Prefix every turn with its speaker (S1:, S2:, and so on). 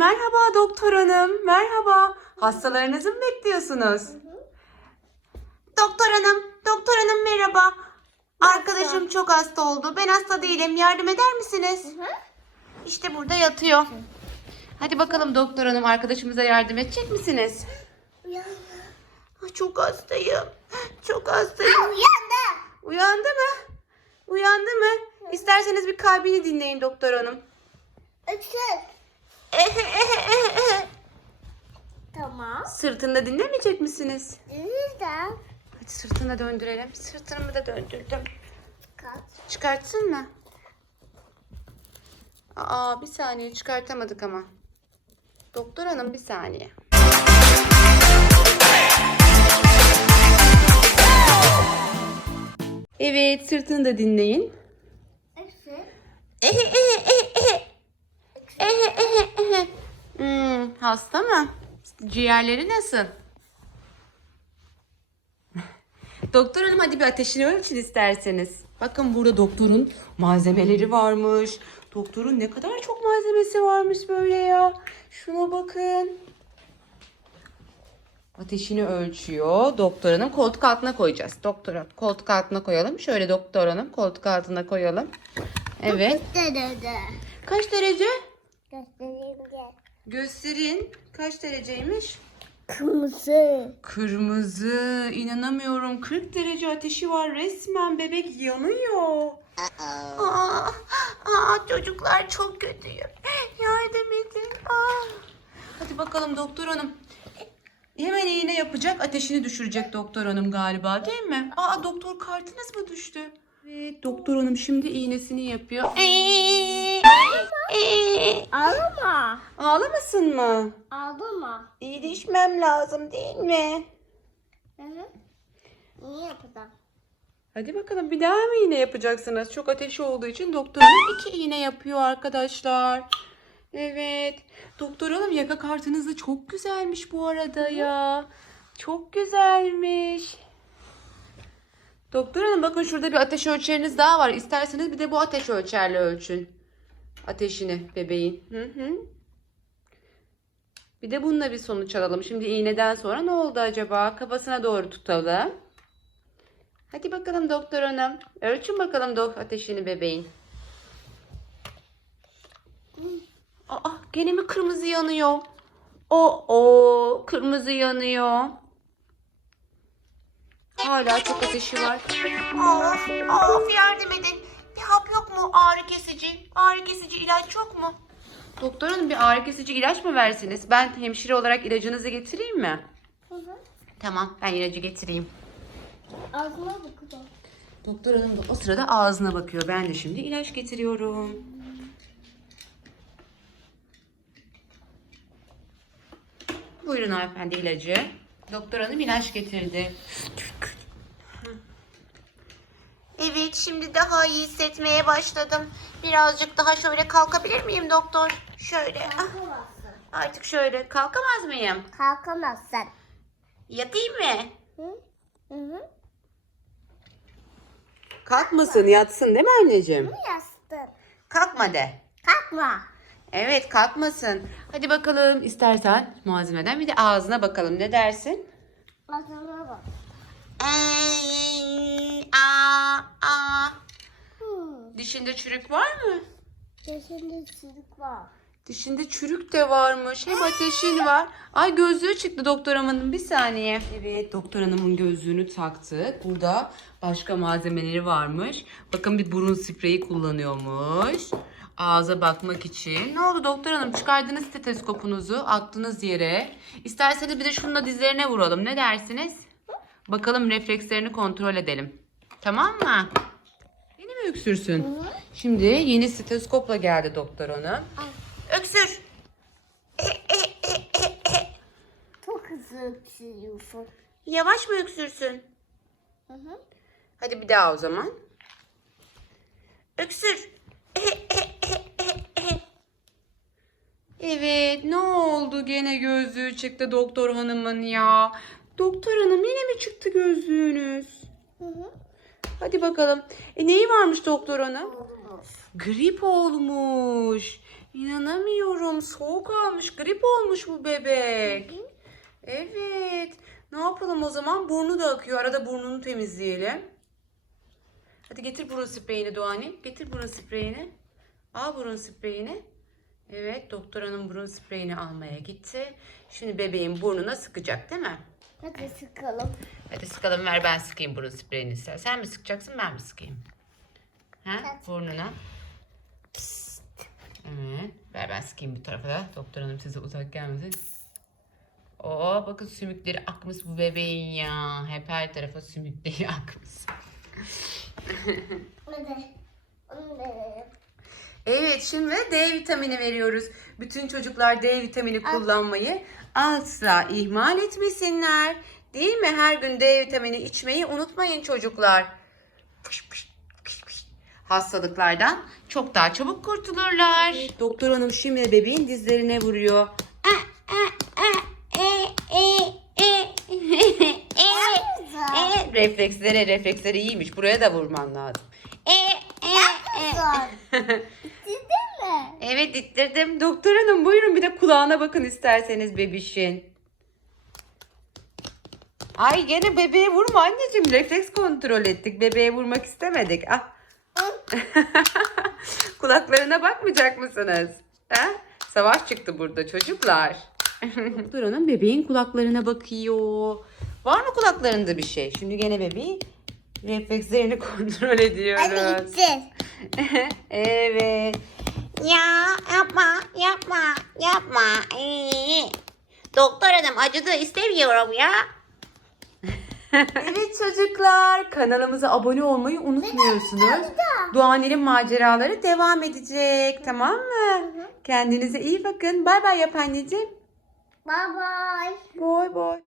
S1: Merhaba doktor hanım. Merhaba. Hastalarınızı mı bekliyorsunuz? Doktor hanım, doktor hanım merhaba. Arkadaşım çok hasta oldu. Ben hasta değilim. Yardım eder misiniz? İşte burada yatıyor. Hadi bakalım doktor hanım arkadaşımıza yardım edecek misiniz? Ay, Çok hastayım. Çok hastayım.
S2: Uyandı.
S1: Uyandı mı? Uyandı mı? İsterseniz bir kalbini dinleyin doktor hanım.
S2: Öksür. Tamam.
S1: Sırtında dinlemeyecek misiniz?
S2: Güzel.
S1: Hadi sırtını döndürelim. Sırtımı da döndürdüm.
S2: Kaç.
S1: Çıkartsın mı? Aa bir saniye çıkartamadık ama. Doktor hanım bir saniye. Evet sırtını da dinleyin.
S2: Öksür.
S1: Hmm, hasta mı? Ciğerleri nasıl? Doktor hanım hadi bir ateşini ölçün isterseniz. Bakın burada doktorun malzemeleri varmış. Doktorun ne kadar çok malzemesi varmış böyle ya. Şuna bakın. Ateşini ölçüyor. Doktor hanım koltuk altına koyacağız. Doktor hanım koltuk altına koyalım. Şöyle doktor hanım koltuk altına koyalım. Evet.
S2: Derede.
S1: Kaç derece?
S2: Göstereyim gel.
S1: Gösterin. Kaç dereceymiş?
S2: Kırmızı.
S1: Kırmızı. İnanamıyorum. 40 derece ateşi var. Resmen bebek yanıyor. Aa, aa, çocuklar çok kötüyüm. Yardım edin. Aa. Hadi bakalım doktor hanım. Hemen iğne yapacak. Ateşini düşürecek doktor hanım galiba değil mi? Aa doktor kartınız mı düştü? Evet doktor hanım şimdi iğnesini yapıyor.
S2: Ağlama.
S1: Ağlamasın mı?
S2: Ağlama.
S1: İyileşmem lazım değil mi?
S2: Hı hı. Niye yapacağım?
S1: Hadi bakalım bir daha mı iğne yapacaksınız? Çok ateşi olduğu için doktorun iki iğne yapıyor arkadaşlar. Evet. Doktor hanım yaka kartınız da çok güzelmiş bu arada ya. Çok güzelmiş. Doktor hanım bakın şurada bir ateş ölçeriniz daha var. İsterseniz bir de bu ateş ölçerle ölçün. Ateşini bebeğin. Hı hı. Bir de bununla bir sonuç alalım. Şimdi iğneden sonra ne oldu acaba? Kafasına doğru tutalım. Hadi bakalım doktor hanım. Ölçün bakalım dok ateşini bebeğin. Aa gene mi kırmızı yanıyor? O o kırmızı yanıyor. Hala çok ateşi var. Of of yardım edin. Bir hap yok mu ağrı kesici? Ağrı kesici ilaç yok mu? Doktor hanım bir ağrı kesici ilaç mı versiniz? Ben hemşire olarak ilacınızı getireyim mi?
S2: Hı hı.
S1: Tamam ben ilacı getireyim.
S2: Ağzına bakacağım.
S1: Doktor hanım da o sırada ağzına bakıyor. Ben de şimdi ilaç getiriyorum. Buyurun hanımefendi ilacı. Doktor hanım ilaç getirdi. Evet şimdi daha iyi hissetmeye başladım. Birazcık daha şöyle kalkabilir miyim doktor? Şöyle. ah,
S2: Kalkamazsın.
S1: Artık şöyle kalkamaz mıyım?
S2: Kalkamazsın.
S1: Yatayım mı?
S2: Hı? Hı hı.
S1: Kalkmasın yatsın değil mi anneciğim?
S2: Yastın.
S1: Kalkma de.
S2: Kalkma.
S1: Evet kalkmasın. Hadi bakalım istersen malzemeden bir de ağzına bakalım. Ne dersin?
S2: Ağzına bak.
S1: Aa, aa.
S2: Hı.
S1: Dişinde çürük var mı?
S2: Yaşında çocuk var.
S1: Dişinde çürük de varmış. Hem ateşin var. Ay gözlüğü çıktı doktor hanımın. Bir saniye. Evet doktor hanımın gözlüğünü taktık. Burada başka malzemeleri varmış. Bakın bir burun spreyi kullanıyormuş. Ağza bakmak için. Ne oldu doktor hanım? Çıkardınız stetoskopunuzu. Attınız yere. İsterseniz bir de şununla dizlerine vuralım. Ne dersiniz? Bakalım reflekslerini kontrol edelim. Tamam mı? Yeni mi öksürsün? Şimdi yeni stetoskopla geldi doktor hanım. Öksür.
S2: Çok hızlı öksürüyorsun.
S1: Yavaş mı öksürsün?
S2: Hı hı.
S1: Hadi bir daha o zaman. Öksür. Evet, ne oldu gene gözlüğü çıktı doktor hanımın ya. Doktor hanım yine mi çıktı gözlüğünüz? Hadi bakalım. E neyi varmış doktor?
S2: Olmaz.
S1: Grip olmuş. İnanamıyorum. Soğuk almış. Grip olmuş bu bebek. Evet. Ne yapalım o zaman? Burnu da akıyor. Arada burnunu temizleyelim. Hadi getir burun spreyini Doğanim. Getir burun spreyini. Al burun spreyini. Evet doktor hanım burun spreyini almaya gitti. Şimdi bebeğin burnuna sıkacak değil mi?
S2: Hadi sıkalım.
S1: Hadi sıkalım ver ben sıkayım burun spreyini. Sen, sen mi sıkacaksın ben mi sıkayım? Ha?
S2: Evet.
S1: Burnuna. Evet. Ver ben sıkayım bu tarafa da. Doktor hanım size uzak gelmesin. Oo bakın sümükleri akmış bu bebeğin ya. Hep her tarafa sümükleri akmış.
S2: Hadi. Onu verelim.
S1: Evet şimdi D vitamini veriyoruz. Bütün çocuklar D vitamini kullanmayı asla ihmal etmesinler. Değil mi? Her gün D vitamini içmeyi unutmayın çocuklar. Fış fış. Hastalıklardan çok daha çabuk kurtulurlar. Doktor hanım şimdi bebeğin dizlerine vuruyor.
S2: Güzel.
S1: refleksleri refleksleri iyiymiş. Buraya da vurman lazım.
S2: Güzel. Bitti mi?
S1: Evet dittirdim. Doktor hanım buyurun bir de kulağına bakın isterseniz bebişin. Ay gene bebeğe vurma anneciğim. Refleks kontrol ettik. Bebeğe vurmak istemedik. Ah. Kulaklarına bakmayacak mısınız? Ha? Savaş çıktı burada çocuklar. Doktor hanım bebeğin kulaklarına bakıyor. Var mı kulaklarında bir şey? Şimdi gene bebeği reflekslerini kontrol
S2: Hadi
S1: ediyoruz. evet.
S3: Ya yapma yapma yapma. Ee, doktor hanım acıdı istemiyorum ya.
S1: Evet çocuklar kanalımıza abone olmayı unutmuyorsunuz. Doğanel'in maceraları devam edecek tamam mı? Kendinize iyi bakın. Bay bay yap anneciğim. Bay bay.